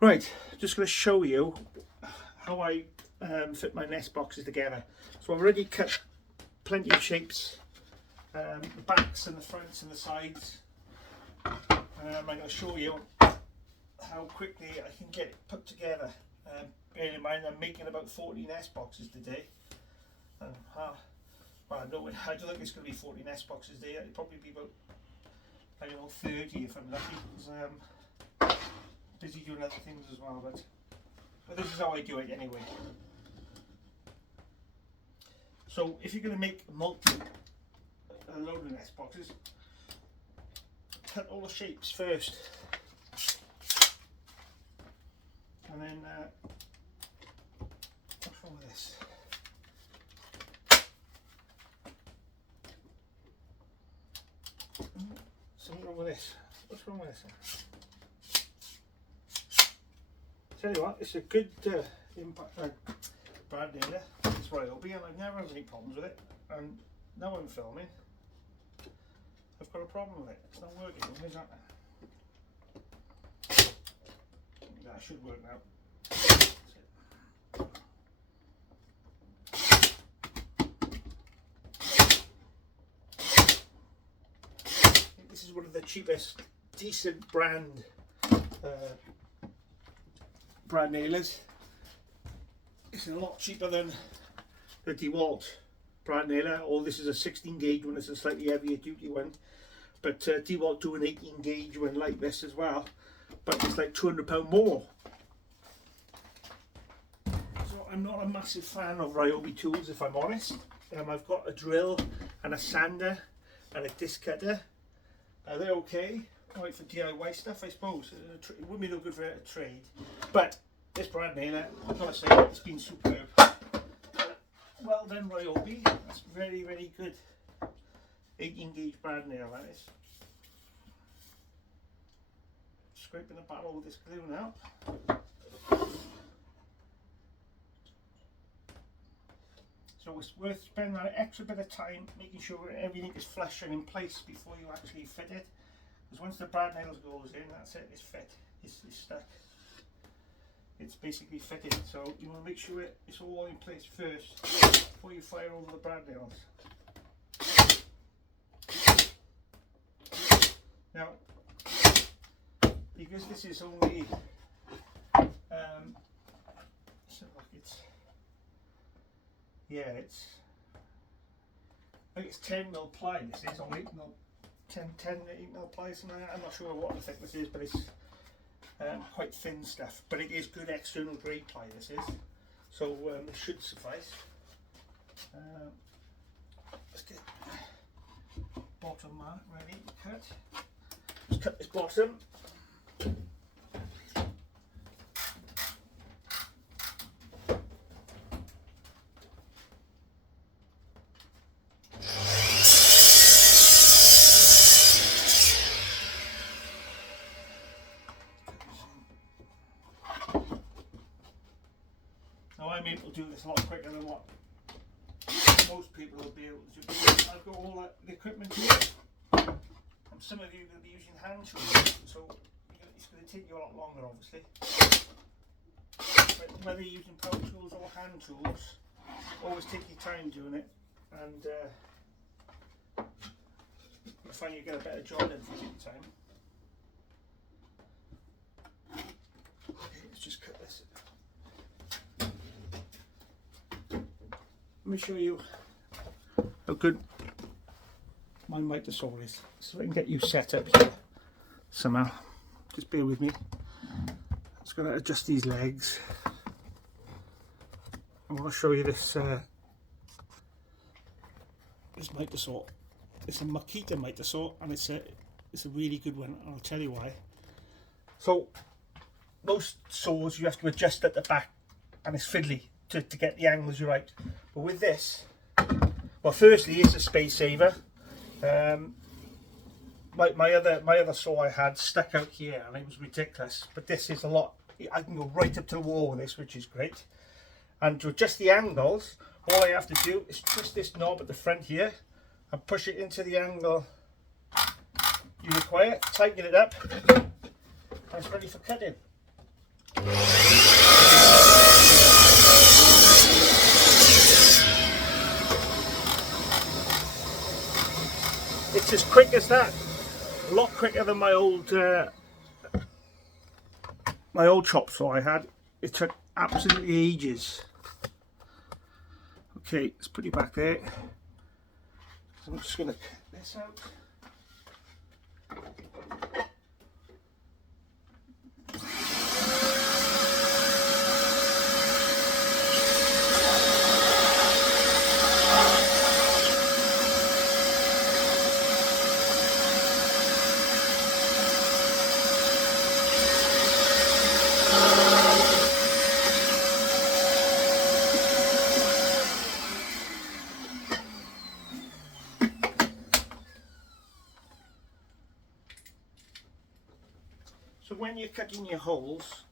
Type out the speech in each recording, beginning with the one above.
Right, just going to show you how I fit my nest boxes together. So I've already cut plenty of shapes, the backs and the fronts and the sides. I'm going to show you how quickly I can get it put together. Bearing in mind I'm making about 40 nest boxes today. Well, I don't think it's going to be 40 nest boxes today. It'll probably be about, I don't know, 30 if I'm lucky, because I'm busy doing other things as well. But this is how I do it anyway. So if you're going to make a load of nest boxes, cut all the shapes first, and then what's wrong with this? Something wrong with this. What's wrong with this? Tell you what, it's a good brand nailer. It's Ryobi, and I've never had any problems with it. And now I'm filming, I've got a problem with it. It's not working, is that? That should work now. This is one of the cheapest, decent brand nailers. It's a lot cheaper than the DeWalt brand nailer. Or this is a 16 gauge one. It's a slightly heavier duty one. But DeWalt do an 18 gauge one like this as well. But it's like £200 more. So I'm not a massive fan of Ryobi tools, if I'm honest. I've got a drill and a sander and a disc cutter. They're okay, right, for DIY stuff, I suppose. It wouldn't be no good for a trade. But this brand nailer, I've got to say, it's been superb. Well done, Ryobi. That's very, very good. 18 gauge brand nail, that is. Scraping the battle with this glue now. So it's worth spending an extra bit of time making sure everything is flush and in place before you actually fit it. Because once the brad nails goes in, that's it, it's fit, it's stuck. It's basically fitted, so you want to make sure it's all in place first before you fire over the brad nails. Now, because this is only I think it's 10mm ply. This is on 8mm, 8mm ply, something like that. I'm not sure what the thickness is, but it's quite thin stuff. But it is good external grade ply. This is, so it should suffice. Let's get bottom mark ready to cut. Let's cut this bottom. Now I'm able to do this a lot quicker than what most people will be able to do. I've got all the equipment here, and some of you are going to be using hand tools, so it's going to take you a lot longer, obviously. But whether you're using power tools or hand tools, always take your time doing it, and you'll find you get a better job done if you take your time. Okay, let's just cut this. Let me show you how good my miter saw is, so I can get you set up here somehow. Just bear with me. I'm just going to adjust these legs. I want to show you this miter saw. It's a Makita miter saw, and it's a really good one, and I'll tell you why. So most saws you have to adjust at the back, and it's fiddly to get the angles right. But with this, well, firstly, it's a space saver. My other saw I had stuck out here, and it was ridiculous. But this is a lot. I can go right up to the wall with this, which is great. And to adjust the angles, all I have to do is twist this knob at the front here and push it into the angle you require, tighten it up, and it's ready for cutting. It's as quick as that. A lot quicker than my old chop saw I had. It took absolutely ages. Okay, let's put it back there. So I'm just going to cut this out. So when you're cutting your holes,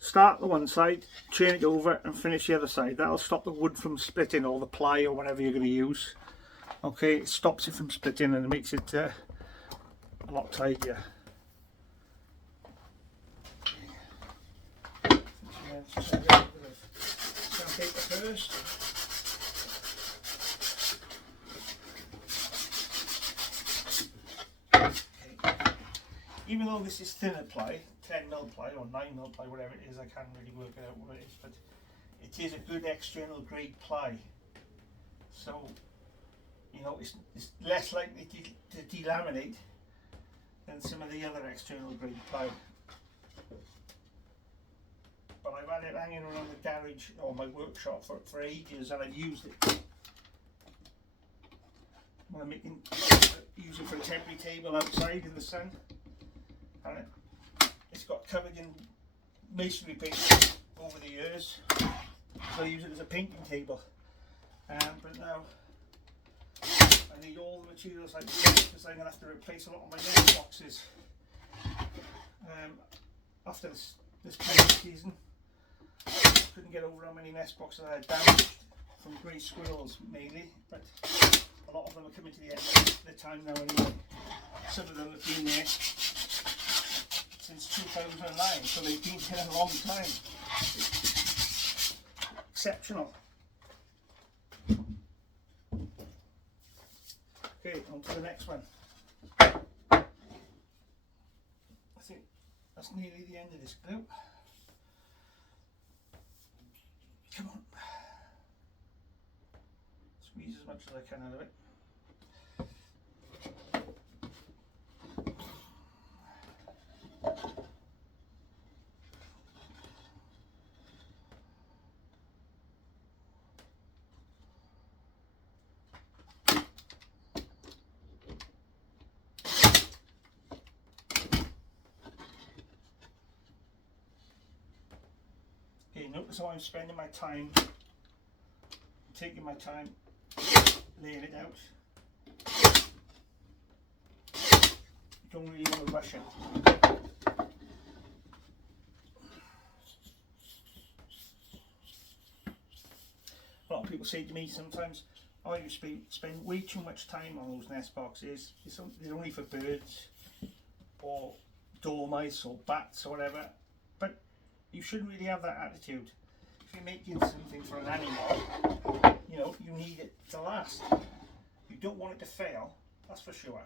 start the one side, turn it over and finish the other side. That'll stop the wood from splitting, or the ply or whatever you're going to use. Okay, it stops it from splitting and it makes it a lot tidier. So get a bit of sandpaper first. Even though this is thinner ply, 10mm ply or 9mm ply, whatever it is, I can't really work it out what it is, but it is a good external grade ply. So, you know, it's less likely to delaminate than some of the other external grade ply. But I've had it hanging around the garage or my workshop for ages, and I've used it when I'm use it for a temporary table outside in the sun. And it's got covered in masonry paint over the years, so I use it as a painting table. But now I need all the materials I can get, because I'm going to have to replace a lot of my nest boxes after this painting season. Couldn't get over how many nest boxes I had damaged from grey squirrels mainly, but a lot of them are coming to the end of their time now anyway. Some of them have been there since 2009, so they've been here a long time. Exceptional. Okay, on to the next one. I think that's nearly the end of this glue. Come on. Squeeze as much as I can out of it. Okay, notice how I'm spending my time, taking my time, laying it out. You don't really want to rush it. A lot of people say to me sometimes, oh, you spend way too much time on those nest boxes. They're only for birds or dormice or bats or whatever. But you shouldn't really have that attitude. If you're making something for an animal, you know, you need it to last. You don't want it to fail, that's for sure.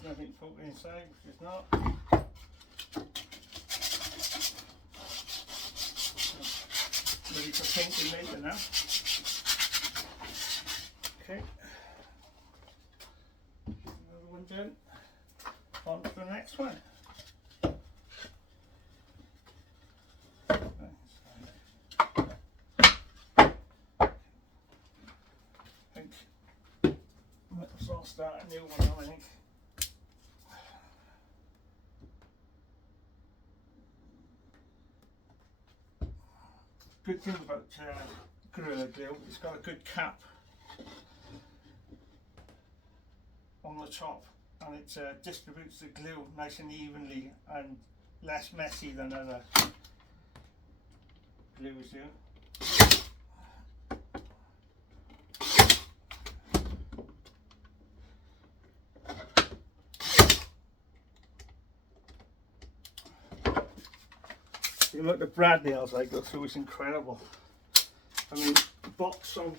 There's nothing poking inside, which is not. Ready for painting later now. Okay. Another one done. On to the next one. I'll start a new one now, I think. Good thing about Gorilla Glue, it's got a good cap on the top, and it distributes the glue nice and evenly and less messy than other glues do. You look at the brad nails I go through, it's incredible. I mean, a box of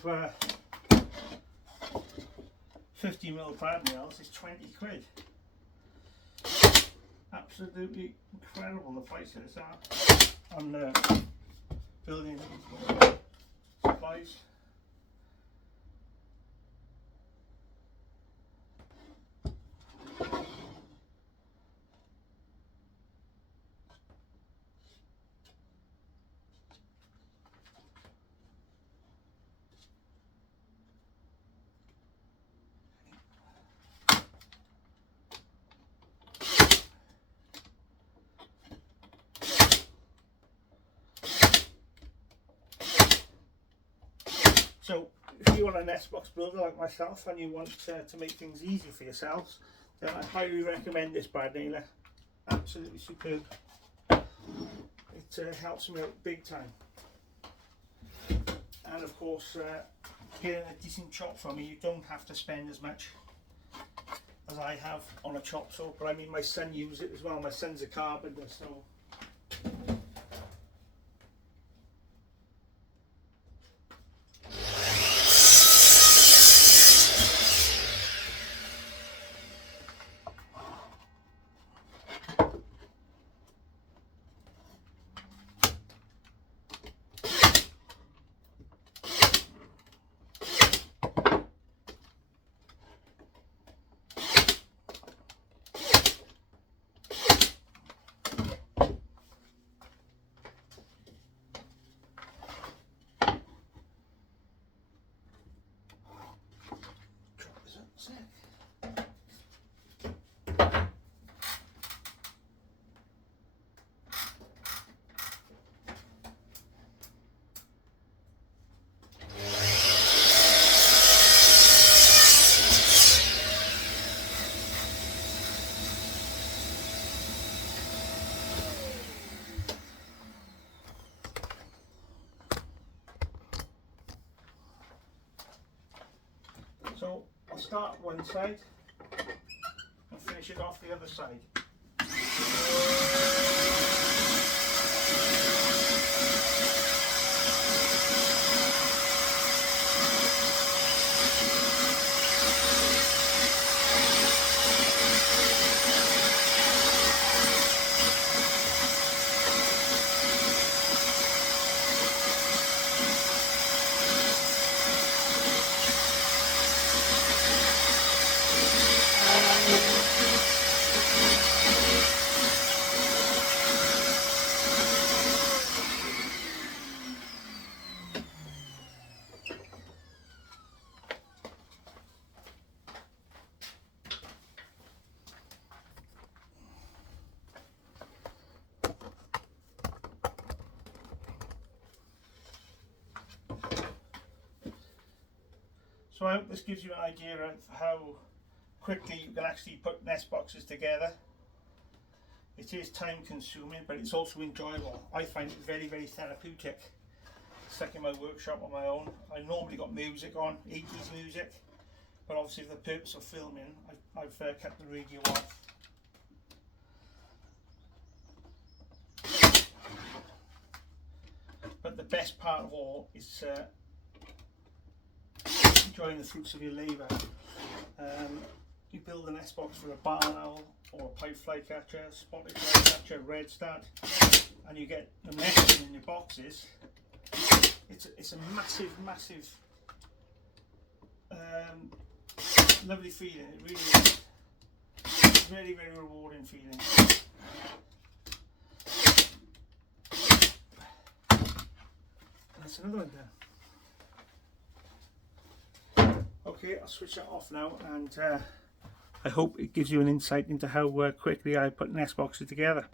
50mm brad nails is 20 quid. Absolutely incredible the prices are on building supplies. So if you want an S-Box builder like myself and you want to make things easy for yourselves, then I highly recommend this brad nailer. Absolutely superb. It helps me out big time. And of course, getting a decent chop from me, you don't have to spend as much as I have on a chop saw. But I mean, my son uses it as well. My son's a carpenter, so. So I'll start one side and finish it off the other side. So I hope this gives you an idea of how quickly you can actually put nest boxes together. It is time consuming, but it's also enjoyable. I find it very, very therapeutic. Stuck in my workshop on my own. I normally got music on, 80s music, but obviously for the purpose of filming, I've kept the radio off. But the best part of all is enjoying the fruits of your labour. You build a nest box for a barn owl or a pipe flycatcher, spotted flycatcher, redstart, and you get the nesting in your boxes. It's a massive, massive, lovely feeling. It really is. Very, very rewarding feeling. That's another one there. Okay, I'll switch that off now, and I hope it gives you an insight into how quickly I put nest boxes together.